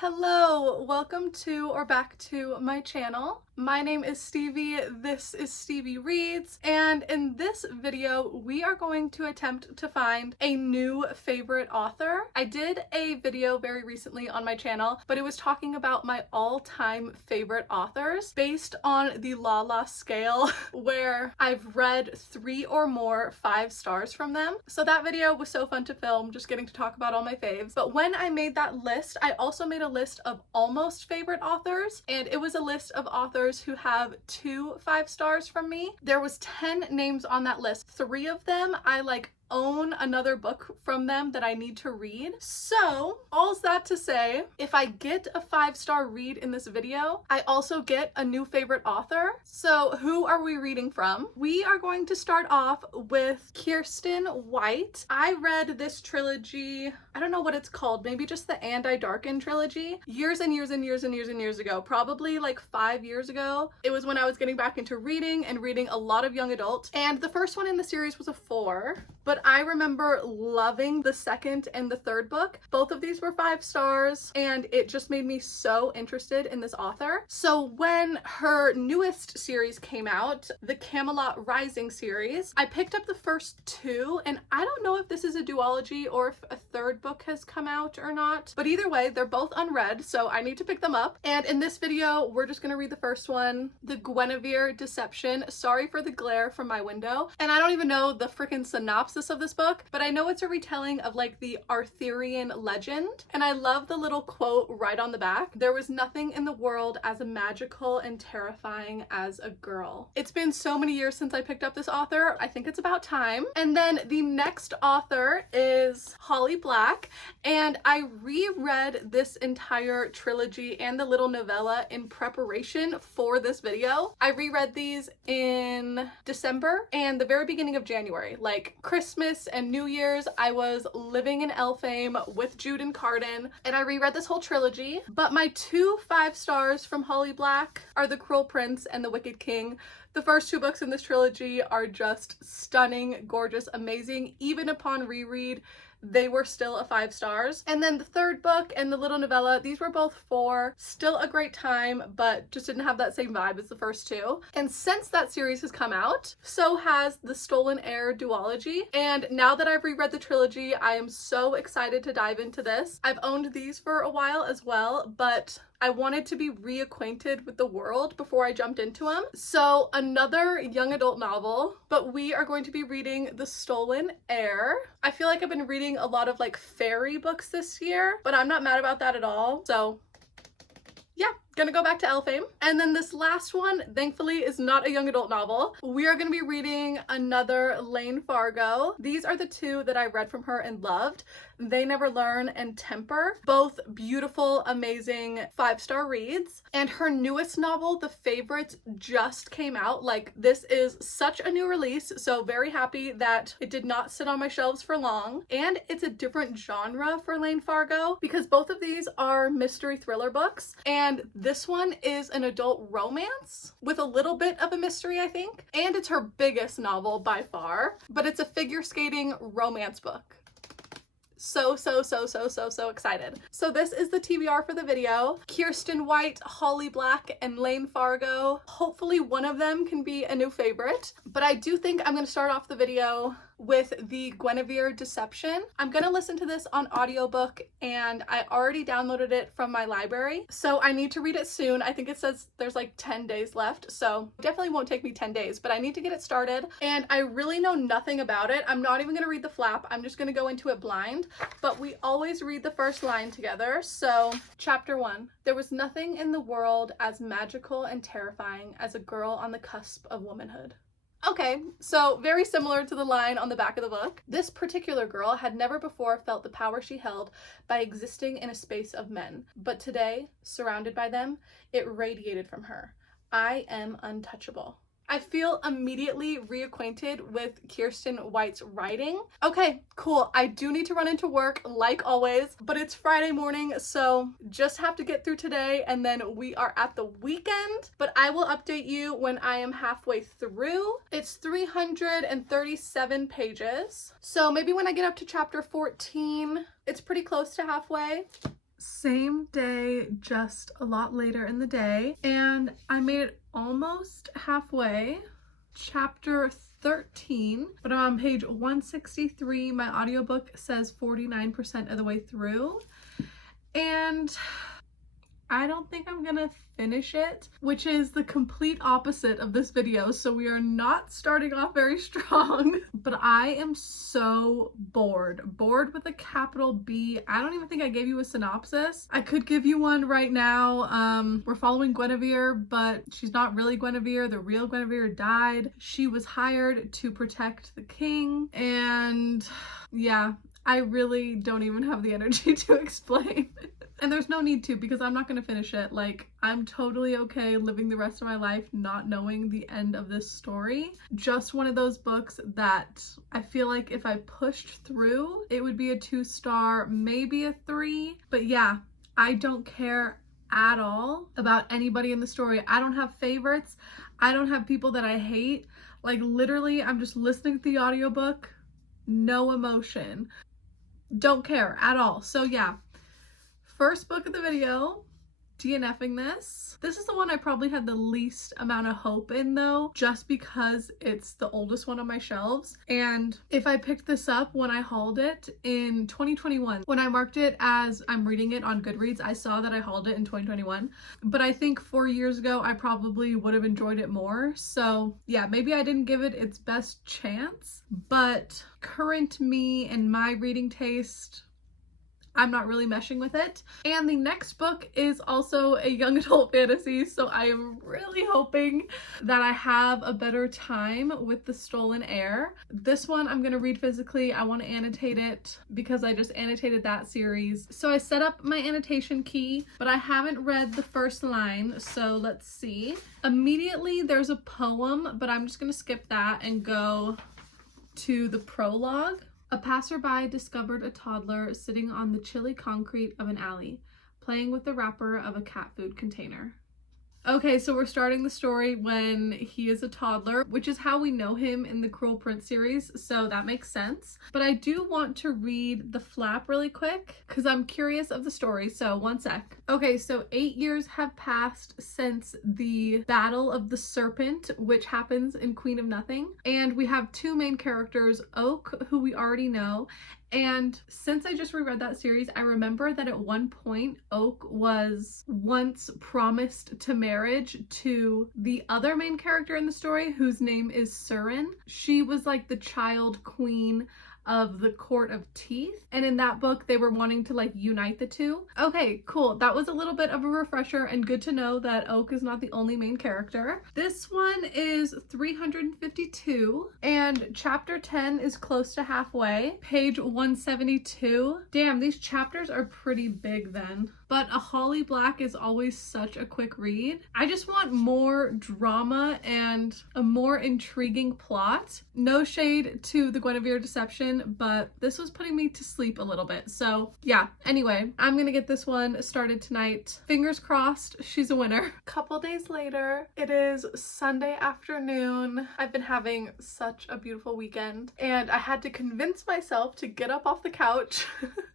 Hello, welcome to or back to my channel. My name is Stevie, this is Stevie Reads, and in this video we are going to attempt to find a new favorite author. I did a video very recently on my channel, but it was talking about my all-time favorite authors based on the Lala scale where I've read 3 or more 5 stars from them. So that video was so fun to film, just getting to talk about all my faves. But when I made that list, I also made a list of almost favorite authors, and it was a list of authors who have 2 5 stars from me. There was 10 names on that list. 3 of them I own another book from them that I need to read. So all's that to say, if I get a 5-star read in this video, I also get a new favorite author. So who are we reading from? We are going to start off with Kiersten White. I read this trilogy, I don't know what it's called, maybe just the And I Darken trilogy, years and years and years and years and years ago, probably like 5 years ago. It was when I was getting back into reading and reading a lot of young adult, and the first one in the series was a 4, but I remember loving the second and the third book. Both of these were 5 stars, and it just made me so interested in this author. So when her newest series came out, the Camelot Rising series, I picked up the first 2, and I don't know if this is a duology or if a third book has come out or not, but either way, they're both unread, so I need to pick them up. And in this video, we're just gonna read the first one, The Guinevere Deception. Sorry for the glare from my window, and I don't even know the freaking synopsis of this book, but I know it's a retelling of like the Arthurian legend, and I love the little quote right on the back. There was nothing in the world as magical and terrifying as a girl. It's been so many years since I picked up this author. I think it's about time. And then the next author is Holly Black, and I reread this entire trilogy and the little novella in preparation for this video. I reread these in December and the very beginning of January, like Christmas and New Year's. I was living in Elfame with Jude and Carden, and I reread this whole trilogy. But my 2 5 stars from Holly Black are The Cruel Prince and The Wicked King. The first 2 books in this trilogy are just stunning, gorgeous, amazing. Even upon reread, they were still a 5 stars. And then the third book and the little novella, these were both 4. Still a great time, but just didn't have that same vibe as the first 2. And since that series has come out, so has the Stolen Heir duology. And now that I've reread the trilogy, I am so excited to dive into this. I've owned these for a while as well, but I wanted to be reacquainted with the world before I jumped into them. So another young adult novel, but we are going to be reading The Stolen Heir. I feel like I've been reading a lot of like fairy books this year, but I'm not mad about that at all. So yeah, gonna go back to Elfame. And then this last one, thankfully, is not a young adult novel. We are gonna be reading another Lane Fargo. These are the 2 that I read from her and loved. They Never Learn and Temper. Both beautiful, amazing 5-star reads. And her newest novel, The Favorites, just came out. Like, this is such a new release, so very happy that it did not sit on my shelves for long. And it's a different genre for Lane Fargo, because both of these are mystery thriller books, and this one is an adult romance with a little bit of a mystery, I think. And it's her biggest novel by far, but it's a figure skating romance book. So excited. So this is the TBR for the video. Kiersten White, Holly Black, and Lane Fargo. Hopefully one of them can be a new favorite, but I do think I'm gonna start off the video with The Guinevere Deception. I'm gonna listen to this on audiobook, and I already downloaded it from my library, so I need to read it soon. I think it says there's like 10 days left, so definitely won't take me 10 days, but I need to get it started, and I really know nothing about it. I'm not even gonna read the flap. I'm just gonna go into it blind, but we always read the first line together. So chapter 1. There was nothing in the world as magical and terrifying as a girl on the cusp of womanhood. Okay, so very similar to the line on the back of the book. This particular girl had never before felt the power she held by existing in a space of men, but today, surrounded by them, it radiated from her. I am untouchable. I feel immediately reacquainted with Kiersten White's writing. Okay, cool. I do need to run into work like always, but it's Friday morning, so just have to get through today and then we are at the weekend. But I will update you when I am halfway through. It's 337 pages. So maybe when I get up to chapter 14, it's pretty close to halfway. Same day, just a lot later in the day, and I made it almost halfway. Chapter 13, but I'm on page 163. My audiobook says 49% of the way through, and I don't think I'm gonna finish it, which is the complete opposite of this video, so we are not starting off very strong. But I am so bored with a capital B. I don't even think I gave you a synopsis. I could give you one right now. We're following Guinevere, but she's not really Guinevere. The real Guinevere died. She was hired to protect the king, and yeah, I really don't even have the energy to explain. And there's no need to, because I'm not going to finish it. Like, I'm totally okay living the rest of my life not knowing the end of this story. Just one of those books that I feel like if I pushed through, it would be a 2-star, maybe a 3. But yeah, I don't care at all about anybody in the story. I don't have favorites. I don't have people that I hate. Like, literally, I'm just listening to the audiobook. No emotion. Don't care at all. So yeah. First book of the video, DNFing this. This is the one I probably had the least amount of hope in though, just because it's the oldest one on my shelves. And if I picked this up when I hauled it in 2021, when I marked it as I'm reading it on Goodreads, I saw that I hauled it in 2021. But I think 4 years ago, I probably would have enjoyed it more. So yeah, maybe I didn't give it its best chance, but current me and my reading taste, I'm not really meshing with it. And the next book is also a young adult fantasy, so I am really hoping that I have a better time with The Stolen Heir. This one I'm gonna read physically. I want to annotate it because I just annotated that series. So I set up my annotation key, but I haven't read the first line, so let's see. Immediately there's a poem, but I'm just gonna skip that and go to the prologue. A passerby discovered a toddler sitting on the chilly concrete of an alley, playing with the wrapper of a cat food container. Okay, so we're starting the story when he is a toddler, which is how we know him in the Cruel Prince series, so that makes sense. But I do want to read the flap really quick because I'm curious of the story, so one sec. Okay, so 8 years have passed since the Battle of the Serpent, which happens in Queen of Nothing, and we have 2 main characters, Oak, who we already know, and since I just reread that series, I remember that at one point Oak was once promised to marriage to the other main character in the story, whose name is Surin. She was like the child queen of the Court of Teeth, and in that book they were wanting to like unite the two. Okay, cool. That was a little bit of a refresher, and good to know that Oak is not the only main character. This one is 352 and chapter 10 is close to halfway, page 172. Damn, these chapters are pretty big then. But A Holly Black is always such a quick read. I just want more drama and a more intriguing plot. No shade to the Guinevere deception, but this was putting me to sleep a little bit. So yeah, anyway, I'm gonna get this one started tonight. Fingers crossed she's a winner. Couple days later, it is Sunday afternoon. I've been having such a beautiful weekend, and I had to convince myself to get up off the couch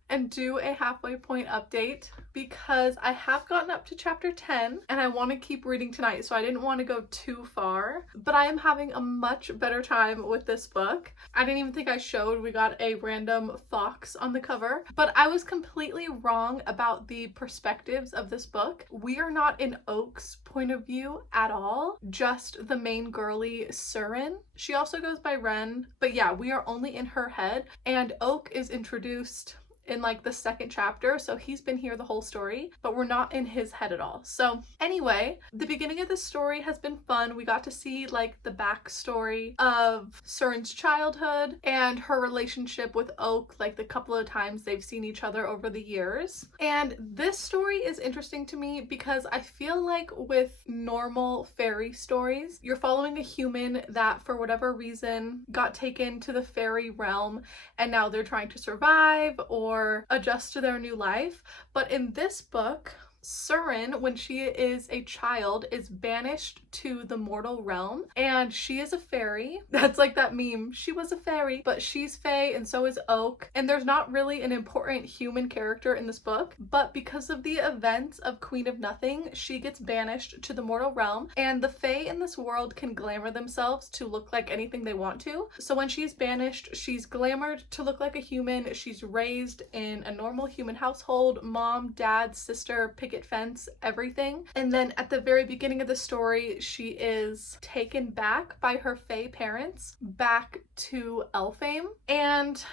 and do a halfway point update because I have gotten up to chapter 10 and I want to keep reading tonight, so I didn't want to go too far. But I am having a much better time with this book. I didn't even think I showed we got a random fox on the cover, but I was completely wrong about the perspectives of this book. We are not in Oak's point of view at all, just the main girly Surin. She also goes by Ren, but yeah, we are only in her head, and Oak is introduced in like the second chapter, so he's been here the whole story, but we're not in his head at all. So anyway, the beginning of the story has been fun. We got to see like the backstory of Surin's childhood and her relationship with Oak, like the couple of times they've seen each other over the years. And this story is interesting to me because I feel like with normal fairy stories, you're following a human that for whatever reason got taken to the fairy realm and now they're trying to survive or adjust to their new life. But in this book, Surin, when she is a child, is banished to the mortal realm, and she is a fairy. That's like that meme. She was a fairy, but she's fae and so is Oak. And there's not really an important human character in this book, but because of the events of Queen of Nothing, she gets banished to the mortal realm, and the fae in this world can glamour themselves to look like anything they want to. So when she's banished, she's glamored to look like a human. She's raised in a normal human household, mom, dad, sister, picket fence, everything. And then at the very beginning of the story, she is taken back by her fae parents back to Elfhame, and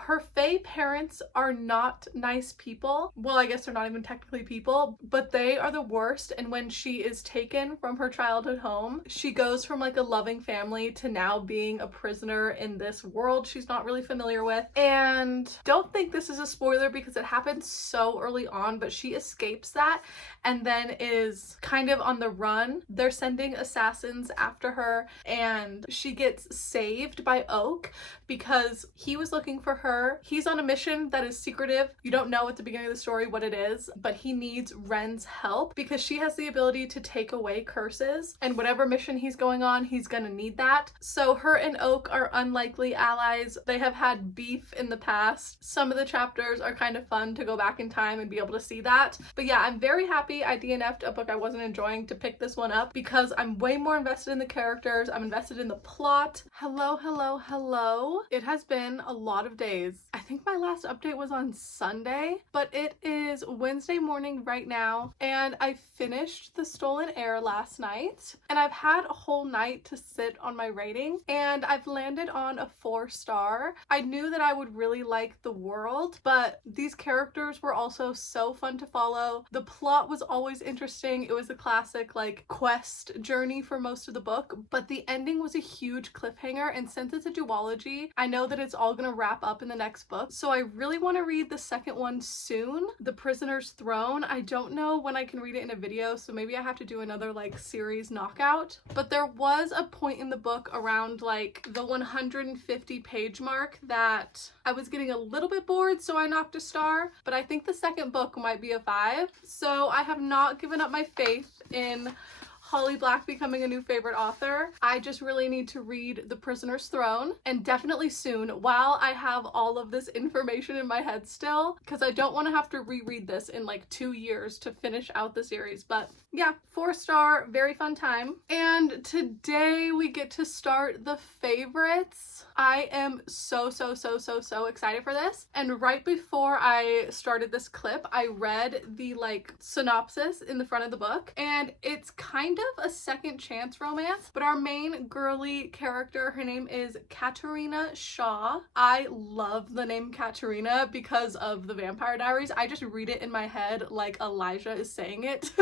her fae parents are not nice people. Well, I guess they're not even technically people, but they are the worst. And when she is taken from her childhood home, she goes from like a loving family to now being a prisoner in this world she's not really familiar with. And don't think this is a spoiler because it happens so early on, but she escapes that and then is kind of on the run. They're sending assassins after her, and she gets saved by Oak because he was looking for her. He's on a mission that is secretive. You don't know at the beginning of the story what it is, but he needs Ren's help because she has the ability to take away curses, and whatever mission he's going on, he's gonna need that. So her and Oak are unlikely allies. They have had beef in the past. Some of the chapters are kind of fun to go back in time and be able to see that. But yeah, I'm very happy I DNF'd a book I wasn't enjoying to pick this one up because I'm way more invested in the characters. I'm invested in the plot. Hello, hello, hello. It has been a lot of days. I think my last update was on Sunday, but it is Wednesday morning right now, and I finished The Stolen Heir last night, and I've had a whole night to sit on my rating, and I've landed on a 4-star. I knew that I would really like the world, but these characters were also so fun to follow. The plot was always interesting. It was a classic like quest journey for most of the book, but the ending was a huge cliffhanger, and since it's a duology, I know that it's all gonna wrap up in the next book. So I really want to read the second one soon, The Prisoner's Throne. I don't know when I can read it in a video, so maybe I have to do another like series knockout. But there was a point in the book around like the 150 page mark that I was getting a little bit bored, so I knocked a star, but I think the second book might be a 5. So I have not given up my faith in Holly Black becoming a new favorite author. I just really need to read The Prisoner's Throne, and definitely soon, while I have all of this information in my head still, because I don't want to have to reread this in like 2 years to finish out the series. But yeah, 4-star, very fun time. And today we get to start the favorites. I am so excited for this. And right before I started this clip, I read the like synopsis in the front of the book, and it's kind of a second chance romance, but our main girly character, her name is Katerina Shaw. I love the name Katerina because of the Vampire Diaries. I just read it in my head like Elijah is saying it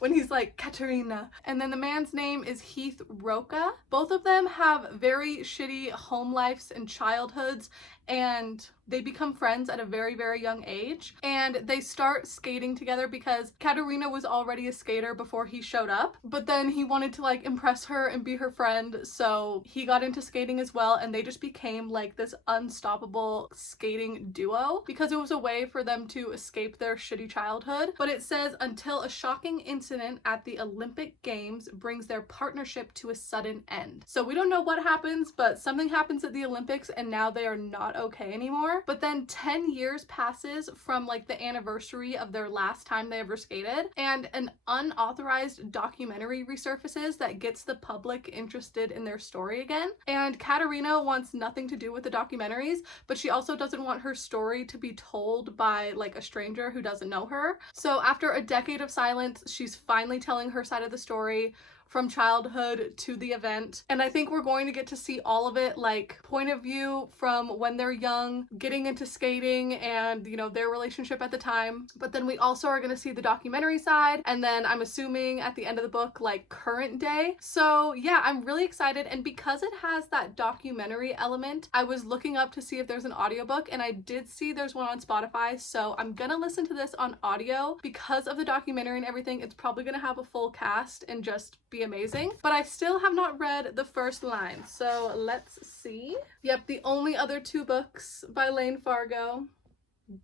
when he's like Katerina. And then the man's name is Heath Roca. Both of them have very shitty home lives and childhoods, and they become friends at a very young age, and they start skating together because Katerina was already a skater before he showed up, but then he wanted to like impress her and be her friend, so he got into skating as well, and they just became like this unstoppable skating duo because it was a way for them to escape their shitty childhood. But it says, until a shocking incident at the Olympic Games brings their partnership to a sudden end. So we don't know what happens, but something happens at the Olympics and now they are not okay anymore. But then 10 years passes from like the anniversary of their last time they ever skated, and an unauthorized documentary resurfaces that gets the public interested in their story again. And Katerina wants nothing to do with the documentaries, but she also doesn't want her story to be told by like a stranger who doesn't know her. So after a decade of silence, she's finally telling her side of the story, from childhood to the event. And I think we're going to get to see all of it, like point of view from when they're young, getting into skating and, you know, their relationship at the time. But then we also are going to see the documentary side, and then I'm assuming at the end of the book, like current day. So yeah, I'm really excited. And because it has that documentary element, I was looking up to see if there's an audiobook, and I did see there's one on Spotify. So I'm gonna listen to this on audio because of the documentary and everything. It's probably gonna have a full cast and just be amazing, but I still have not read the first line, so let's see. Yep, the only other 2 books by Lane Fargo.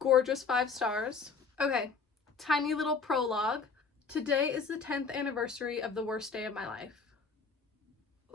Gorgeous 5 stars. Okay, Tiny little prologue. Today is the 10th anniversary of the worst day of my life.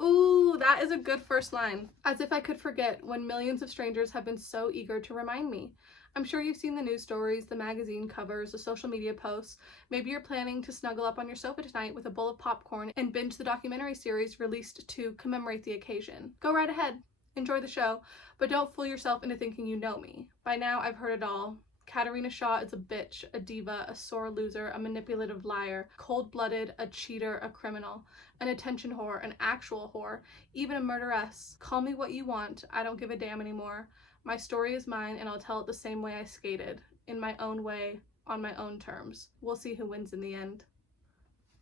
Ooh, that is a good first line. As if I could forget when millions of strangers have been so eager to remind me. I'm sure you've seen the news stories, the magazine covers, the social media posts. Maybe you're planning to snuggle up on your sofa tonight with a bowl of popcorn and binge the documentary series released to commemorate the occasion. Go right ahead. Enjoy the show, but don't fool yourself into thinking you know me. By now, I've heard it all. Katarina Shaw is a bitch, a diva, a sore loser, a manipulative liar, cold-blooded, a cheater, a criminal, an attention whore, an actual whore, even a murderess. Call me what you want. I don't give a damn anymore. My story is mine, and I'll tell it the same way I skated, in my own way, on my own terms. We'll see who wins in the end.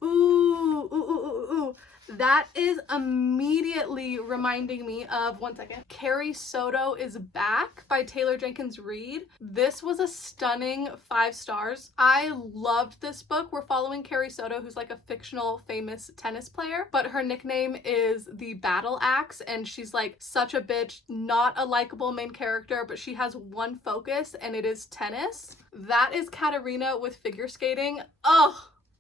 Ooh, ooh, ooh, ooh, ooh. That is immediately reminding me of, one second, Carrie Soto is Back by Taylor Jenkins Reid. This was a stunning 5 stars. I loved this book. We're following Carrie Soto, who's like a fictional famous tennis player, but her nickname is the Battle Axe, and she's like such a bitch, not a likable main character, but she has one focus, and it is tennis. That is Katarina with figure skating. Ugh.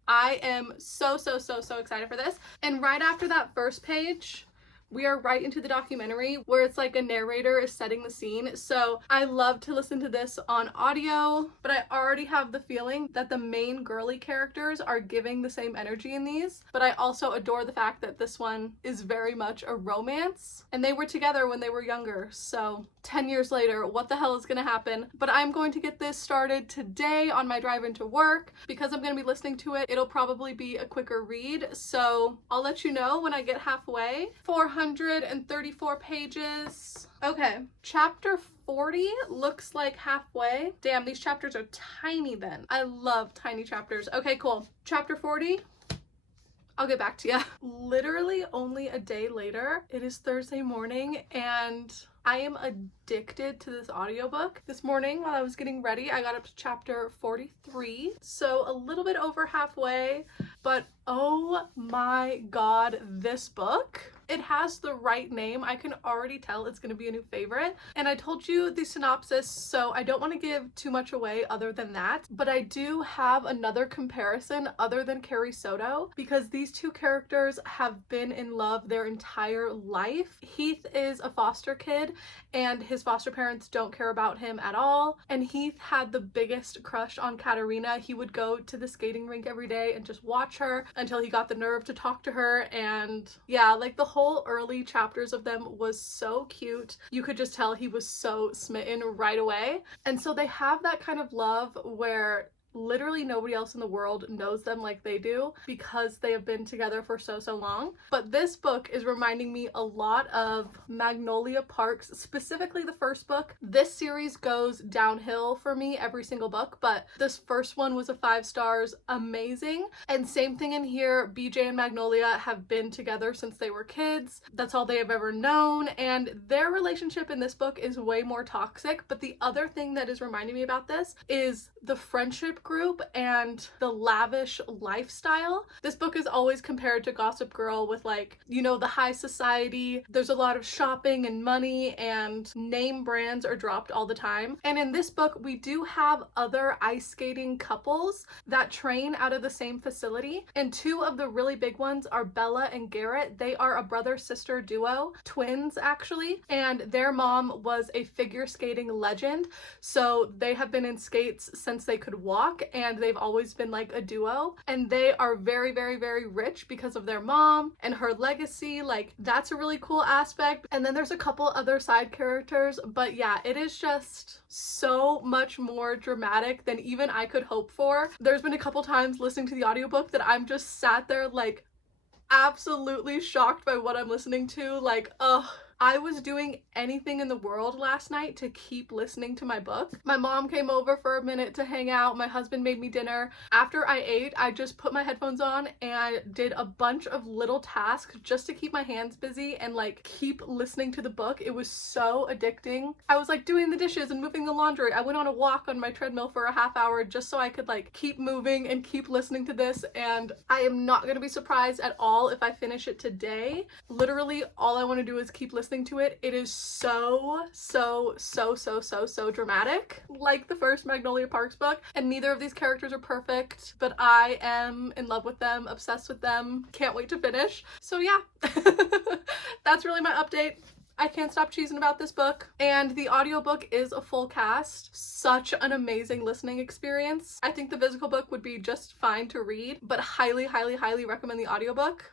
I am so excited for this. And right after that first page, we are right into the documentary where it's like a narrator is setting the scene. So I love to listen to this on audio, but I already have the feeling that the main girly characters are giving the same energy in these. But I also adore the fact that this one is very much a romance, and they were together when they were younger. So 10 years later, what the hell is gonna happen? But I'm going to get this started today on my drive into work. Because I'm gonna be listening to it, it'll probably be a quicker read. So I'll let you know when I get halfway. 434 pages. Okay, chapter 40 looks like halfway. Damn, these chapters are tiny then. I love tiny chapters. Okay, cool. Chapter 40. I'll get back to you. Literally only a day later, it is Thursday morning, and I am addicted to this audiobook. This morning while I was getting ready, I got up to chapter 43, so a little bit over halfway, but oh my god, this book, it has the right name. I can already tell it's going to be a new favorite. And I told you the synopsis, so I don't want to give too much away other than that. But I do have another comparison other than Carrie Soto, because these two characters have been in love their entire life. Heath is a foster kid, and his foster parents don't care about him at all. And Heath had the biggest crush on Katarina. He would go to the skating rink every day and just watch her until he got the nerve to talk to her. And yeah, like the whole early chapters of them was so cute. You could just tell he was so smitten right away. And so they have that kind of love where literally nobody else in the world knows them like they do, because they have been together for so long. But this book is reminding me a lot of Magnolia Parks, specifically the first book. This series goes downhill for me every single book, but this first one was a 5 stars, amazing. And same thing in here, BJ and Magnolia have been together since they were kids. That's all they have ever known, and their relationship in this book is way more toxic. But the other thing that is reminding me about this is the friendship group and the lavish lifestyle. This book is always compared to Gossip Girl with, like, you know, the high society. There's a lot of shopping and money, and name brands are dropped all the time. And in this book, we do have other ice skating couples that train out of the same facility. And 2 of the really big ones are Bella and Garrett. They are a brother-sister duo, twins actually, and their mom was a figure skating legend. So they have been in skates since they could walk, and they've always been like a duo, and they are very rich because of their mom and her legacy. Like, that's a really cool aspect. And then there's a couple other side characters, but yeah, it is just so much more dramatic than even I could hope for. There's been a couple times listening to the audiobook that I'm just sat there like absolutely shocked by what I'm listening to. Like, ugh. I was doing anything in the world last night to keep listening to my book. My mom came over for a minute to hang out. My husband made me dinner. After I ate, I just put my headphones on and did a bunch of little tasks just to keep my hands busy and like keep listening to the book. It was so addicting. I was like doing the dishes and moving the laundry. I went on a walk on my treadmill for a half hour just so I could like keep moving and keep listening to this, and I am not going to be surprised at all if I finish it today. Literally all I want to do is keep listening listening to it, it is so dramatic, like the first Magnolia Parks book, and neither of these characters are perfect, but I am in love with them, obsessed with them, can't wait to finish. So yeah, that's really my update. I can't stop cheesing about this book, and the audiobook is a full cast. Such an amazing listening experience. I think the physical book would be just fine to read, but highly recommend the audiobook.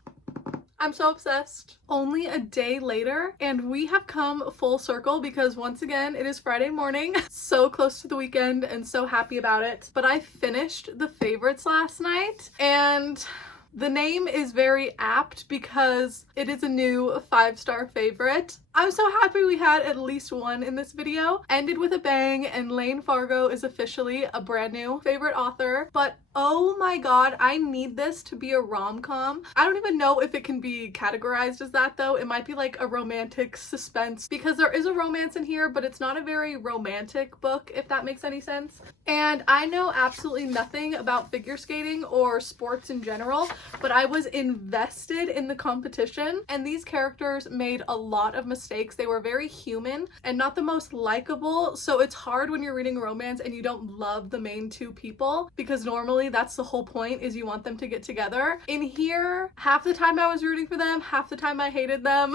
I'm so obsessed. Only a day later, and we have come full circle because once again, it is Friday morning. So close to the weekend and so happy about it. But I finished The Favorites last night, and the name is very apt because it is a new 5-star favorite. I'm so happy we had at least one in this video. Ended with a bang, and Lane Fargo is officially a brand new favorite author. But oh my god, I need this to be a rom-com. I don't even know if it can be categorized as that though. It might be like a romantic suspense because there is a romance in here, but it's not a very romantic book, if that makes any sense. And I know absolutely nothing about figure skating or sports in general, but I was invested in the competition, and these characters made a lot of mistakes. They were very human and not the most likable, so it's hard when you're reading romance and you don't love the main two people, because normally that's the whole point, is you want them to get together. In here, half the time I was rooting for them, half the time I hated them.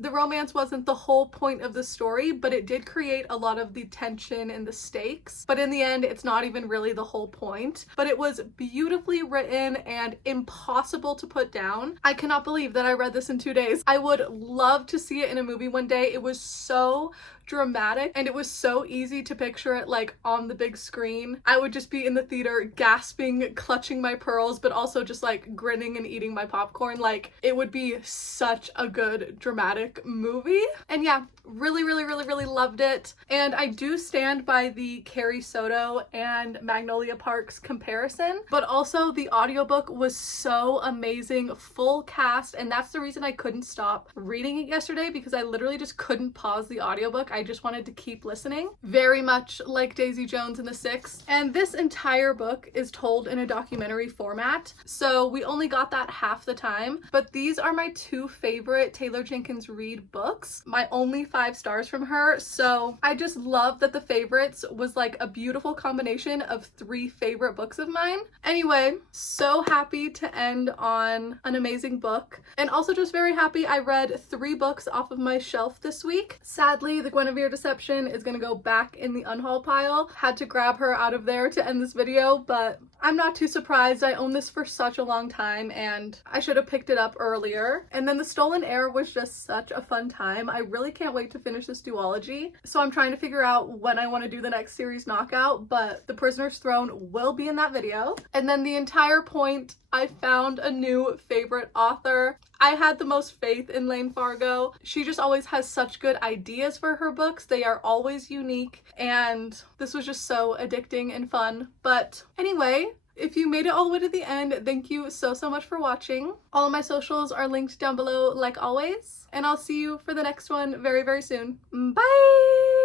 The romance wasn't the whole point of the story, but it did create a lot of the tension and the stakes. But in the end, it's not even really the whole point. But it was beautifully written and impossible to put down. I cannot believe that I read this in 2 days. I would love to see it in a movie one day. It was so dramatic and it was so easy to picture it like on the big screen. I would just be in the theater gasping, clutching my pearls, but also just like grinning and eating my popcorn. Like, it would be such a good dramatic movie. And yeah, really loved it. And I do stand by the Carrie Soto and Magnolia Parks comparison, but also the audiobook was so amazing, full cast, and that's the reason I couldn't stop reading it yesterday, because I literally just couldn't pause the audiobook. I just wanted to keep listening. Very much like Daisy Jones and the Six. And this entire book is told in a documentary format, so we only got that half the time. But these are my 2 favorite Taylor Jenkins Reid books, my only 5 stars from her. So I just love that The Favorites was like a beautiful combination of 3 favorite books of mine. Anyway, so happy to end on an amazing book, and also just very happy I read 3 books off of my shelf this week. Sadly, the Guinevere Deception is gonna go back in the unhaul pile. Had to grab her out of there to end this video, but I'm not too surprised. I owned this for such a long time and I should have picked it up earlier. And then The Stolen Heir was just such a fun time. I really can't wait to finish this duology. So I'm trying to figure out when I want to do the next series knockout, but The Prisoner's Throne will be in that video. And then The Entire Point, I found a new favorite author. I had the most faith in Lane Fargo. She just always has such good ideas for her books. They are always unique, and this was just so addicting and fun. But anyway, if you made it all the way to the end, thank you so much for watching. All of my socials are linked down below like always, and I'll see you for the next one very soon. Bye!